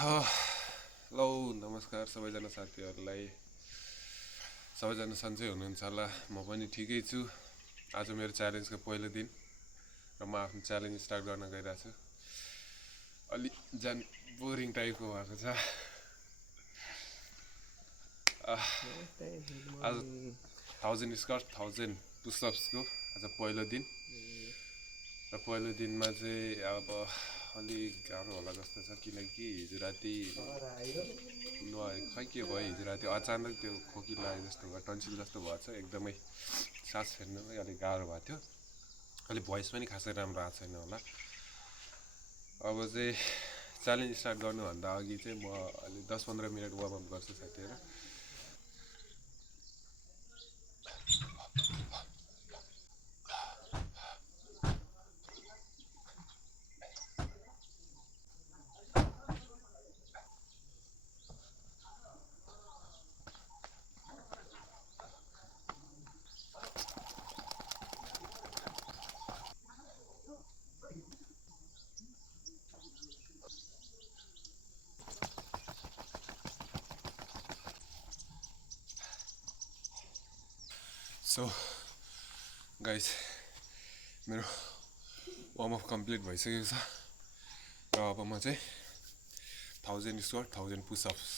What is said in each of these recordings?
Hello नमस्कार सबैजना साथीहरूलाई। सबैजना सन्चै हुनुहुन्छ होला। म पनि ठिकै छु। आज मेरो च्यालेन्जको पहिलो दिन र म आफ्नो च्यालेन्ज स्टार्ट गर्न गइरहेको छु। अलि बोरिङ टाइपको भएको छ। आज 1000 स्क्वाट 1000 पुसअप्सको आज पहिलो दिन र पहिलो दिनमा चाहिँ अब अलिक गाह्रो होला जस्तो छ, किनकि हिजो राति खै के भयो, हिजो राति अचानक त्यो खोकी लाग्यो जस्तो भयो, टन्सिल जस्तो भएको छ। एकदमै सास फेर्नुमै अलिक गाह्रो भएको थियो। अलिक भोइस पनि खासै राम्रो आएको छैन होला। अब चाहिँ च्यालेन्ज स्टार्ट गर्नुभन्दा अघि चाहिँ म अलि 10-15 मिनट वार्मअप गर्छु साथीहरू। सो गाइस, मेरो वार्मअप कम्प्लिट भइसकेको छ र अब म चाहिँ 1000 स्क्वाट 1000 पुसअप्स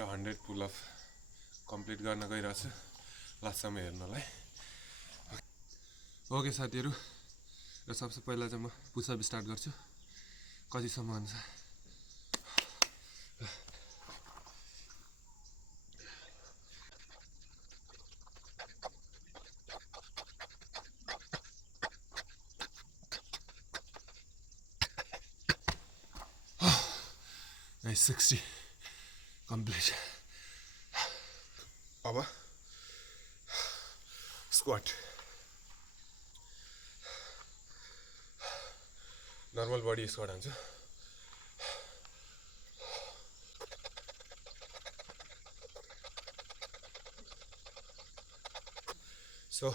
र 100 पुलअप कम्प्लिट गर्न गइरहेको छु। लास्टसम्म हेर्नलाई। ओके साथीहरू, र सबसे पहिला चाहिँ म पुसअप स्टार्ट गर्छु। कतिसम्म हुन्छ गाइस, 60 कम्प्लिट। अब स्क्वाट नर्मल बडी स्क्वाट हान्छु। सो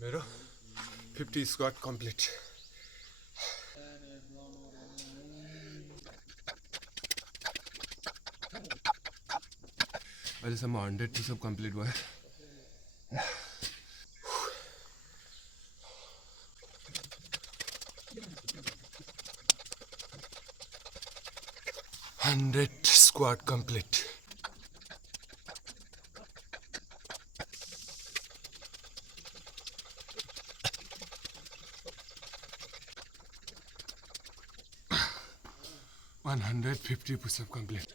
मेरो 50 स्क्वाट कम्प्लिट। अहिलेसम्म 100 पुसअप कम्प्लिट भयो। 100 squat complete. $150 push-up complete.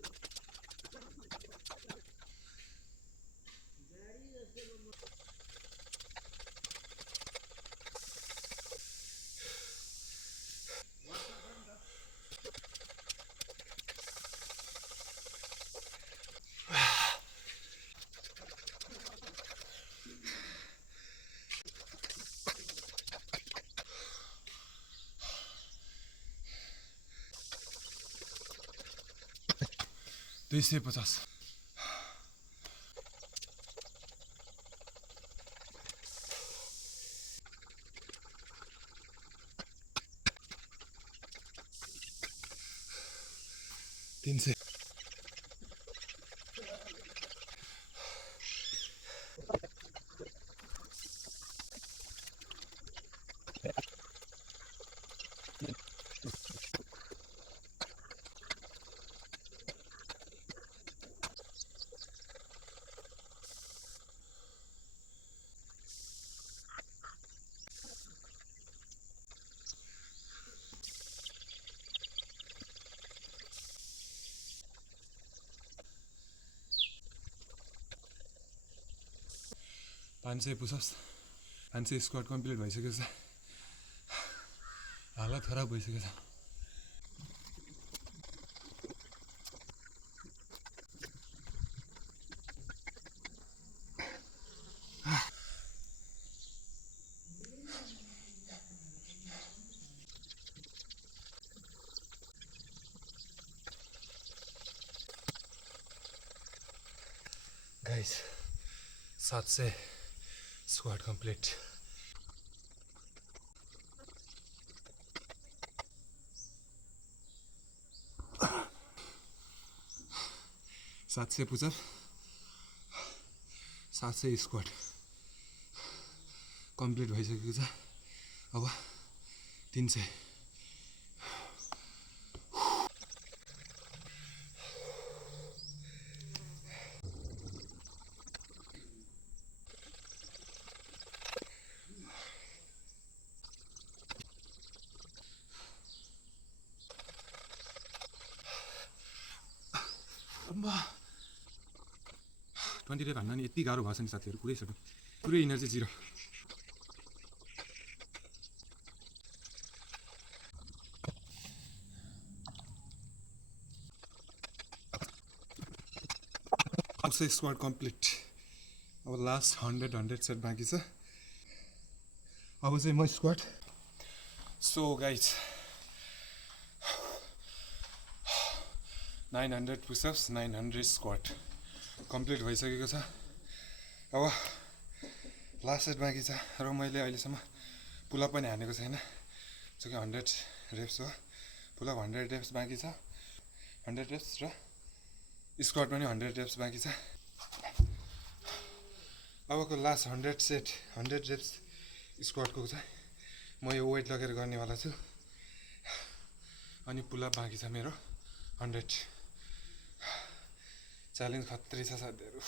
This is 50. Tin se. Push-ups 500 squat complete भइसकेको छ। हालत खराब भइसकेको छ। Guys, 700 squat complete. 700 push-up 700 squat complete भइसकेको छ। अब 300 20 रेप हान्न नि यति गाह्रो भएको छ नि साथीहरू, पुरै इनर्जी जिरो। Squad complete. अब लास्ट 100 सेट बाँकी छ। अब चाहिँ म squad. So guys 900 push-ups 900 squad complete भइसकेको छ। अब लास्ट सेट बाँकी छ र मैले अहिलेसम्म पुलअप पनि हानेको छैन, जो कि 100 रेप्स हो। पुलअप 100 रेप्स बाँकी छ, 100 रेप्स र स्क्वाड पनि 100 रेप्स बाँकी छ। अबको लास्ट 100 सेट 100 रेप्स स्क्वाडको चाहिँ म यो वेट लगेर गर्नेवाला छु। अनि पुलअप बाँकी छ मेरो 100। च्यालेन्ज खत्रै छ साथीहरू।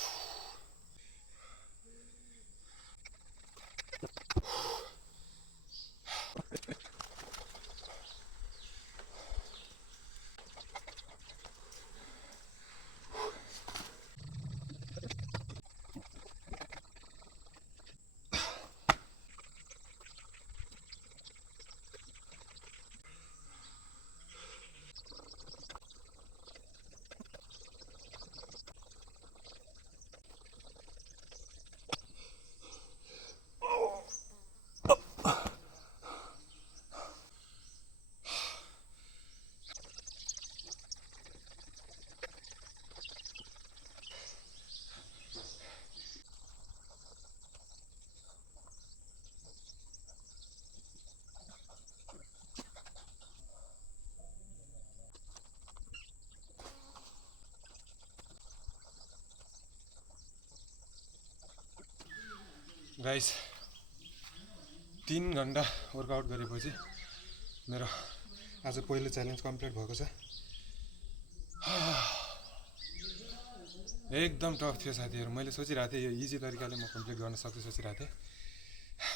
गाइस 3 घन्टा वर्कआउट गरेपछि मेरो आज पहिलो च्यालेन्ज कम्प्लिट भएको छ। एकदम टफ थियो साथीहरू। मैले सोचिरहेको थिएँ यो इजी तरिकाले म कम्प्लिट गर्न सक्छु सोचिरहेको थिएँ।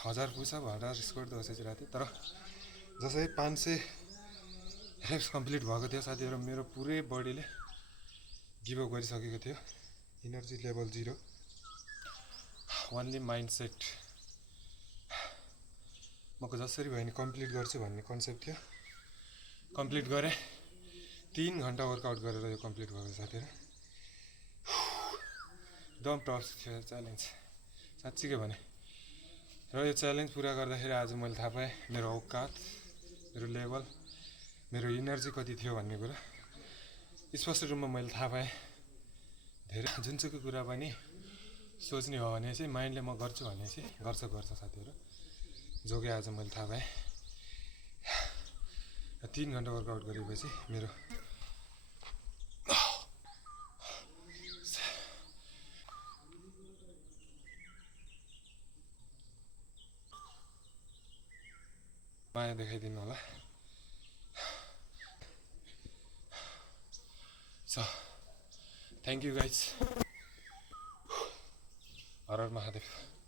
1000 पुसअप 1000 स्क्वाट त सोचिरहेको थिएँ, तर जसै 500 रेप्स कम्प्लिट भएको थियो साथीहरू, मेरो पुरै बडीले गिभअप गरिसकेको थियो। Energy level 0। Only mind set. मको जसरी भयो नि कम्प्लिट गर्छु भन्ने कन्सेप्ट थियो। कम्प्लिट गरेँ। 3 घन्टा वर्कआउट गरेर यो कम्प्लिट भएको साथीहरू। एकदम टफ थियो च्यालेन्ज साँच्चीकै भने। र यो च्यालेन्ज पुरा गर्दाखेरि आज मैले थाहा पाएँ मेरो औकात, मेरो लेभल, मेरो इनर्जी कति थियो भन्ने कुरा स्पष्ट रूपमा मैले थाहा पाएँ। धेरै जुनसुकै कुरा पनि सोच्ने हो भने चाहिँ माइन्डले म गर्छु भने चाहिँ गर्छ साथीहरू, जो कि आज मैले थाहा पाएँ। 3 घन्टा वर्कआउट गरेपछि मेरो माया देखाइदिनु होला। So, thank you guys. Her her Mahadev.